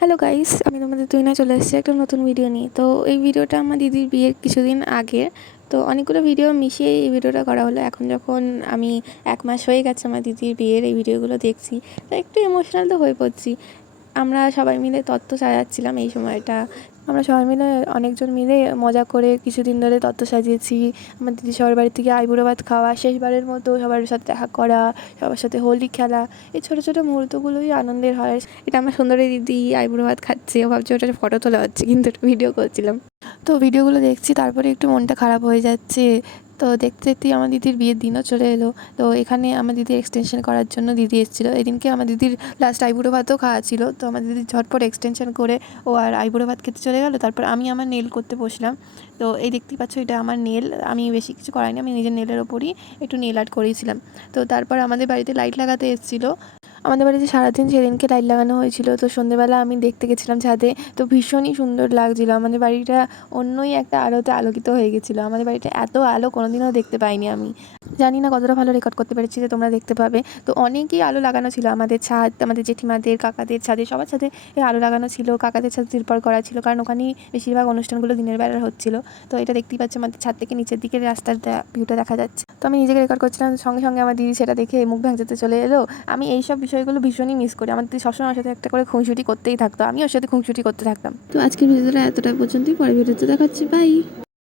Hello guys, আমি তোমাদের তুহিনা চলে এসেছি একটা নতুন ভিডিও নিয়ে। তো এই ভিডিওটা আমার দিদির বিয়ের কিছুদিন আগে। তো অনেকগুলো ভিডিও মিশিয়ে এই ভিডিওটা করা হলো। এখন যখন আমি 1 মাস হয়ে গেছে আমার দিদির বিয়ের, এই ভিডিওগুলো দেখছি, তো একটু ইমোশনাল তো হয়ে পড়ছি। আমরা সবাই মিলে তত্ত্ব সাজাচ্ছিলাম এই সময়টা। আমরা সবাই মিলে অনেকজন মিলে মজা করে কিছুদিন ধরে তত্ত্ব সাজিয়েছি। আমার দিদি সবার বাড়ি থেকে আইবুড়ো ভাত খাওয়া, শেষবারের মতো সবার সাথে দেখা করা, সবার সাথে হোলি খেলা, এই ছোটো ছোটো মুহূর্তগুলোই আনন্দের হয়। এটা আমার সুন্দরী দিদি আইবুড়ো ভাত খাচ্ছে, ও ভাবছে ওটা ফটো তোলা হচ্ছে, কিন্তু একটা ভিডিও করছিলাম। তো ভিডিওগুলো দেখছি, তারপরে একটু মনটা খারাপ হয়ে যাচ্ছে। তো দেখতে দেখতেই আমার দিদির বিয়ের দিনও চলে এলো। তো এখানে আমার দিদির এক্সটেনশন করার জন্য দিদি এসেছিলো। এদিনকে আমার দিদির লাস্ট আইবুড়ো ভাতও খাওয়া ছিল। তো আমার দিদি ঝটপট এক্সটেনশন করে ও আর আইবুড়ো ভাত খেতে চলে গেলো। তারপর আমি আমার নেল করতে বসলাম। তো এই দেখতেই পাচ্ছ, এটা আমার নেল। আমি বেশি কিছু করাইনি, আমি নিজের নেলের ওপরই একটু নেল আর্ট করিয়েছিলাম। তো তারপর আমাদের বাড়িতে লাইট লাগাতে এসেছিলো। আমাদের বাড়িতে সারাদিন সেদিনকে লাইট লাগানো হয়েছিল। তো সন্ধ্যেবেলা আমি দেখতে গেছিলাম ছাদে, তো ভীষণই সুন্দর লাগছিলো। আমাদের বাড়িটা অন্যই একটা আলোতে আলোকিত হয়ে গেছিলো। আমাদের বাড়িটা এত আলো কোনোদিনও দেখতে পাইনি আমি। জানি না কতটা ভালো রেকর্ড করতে পেরেছি যে তোমরা দেখতে পাবে। তো অনেকই আলো লাগানো ছিল আমাদের ছাদ, আমাদের জেঠিমাদের, কাকাদের ছাদে, সবার ছাদে আলো লাগানো ছিল। কাকাদের ছাদ তিরপল করা ছিল, কারণ ওখানেই বেশিরভাগ অনুষ্ঠানগুলো দিনের বেলা হচ্ছিল। তো এটা দেখতেই পাচ্ছ, আমাদের ছাদ থেকে নিচের দিকে রাস্তার ভিউটা দেখা যাচ্ছে। তো আমি নিজেকে রেকর্ড করছিলাম, সঙ্গে সঙ্গে আমার দিদি সেটা দেখে মুখ ভ্যাংচাতে চলে এলো। আমি এইসব বিষয়গুলো ভীষণই মিস করি। আমার দিদি সবসময় আমার সাথে একটা করে খুনসুটি করতেই থাকতো, আমি ওর সাথে খুনসুটি করতে থাকতাম। তো আজকের ভিডিওটা এতটা পর্যন্তই, পরের ভিডিওতে দেখাচ্ছি, বাই।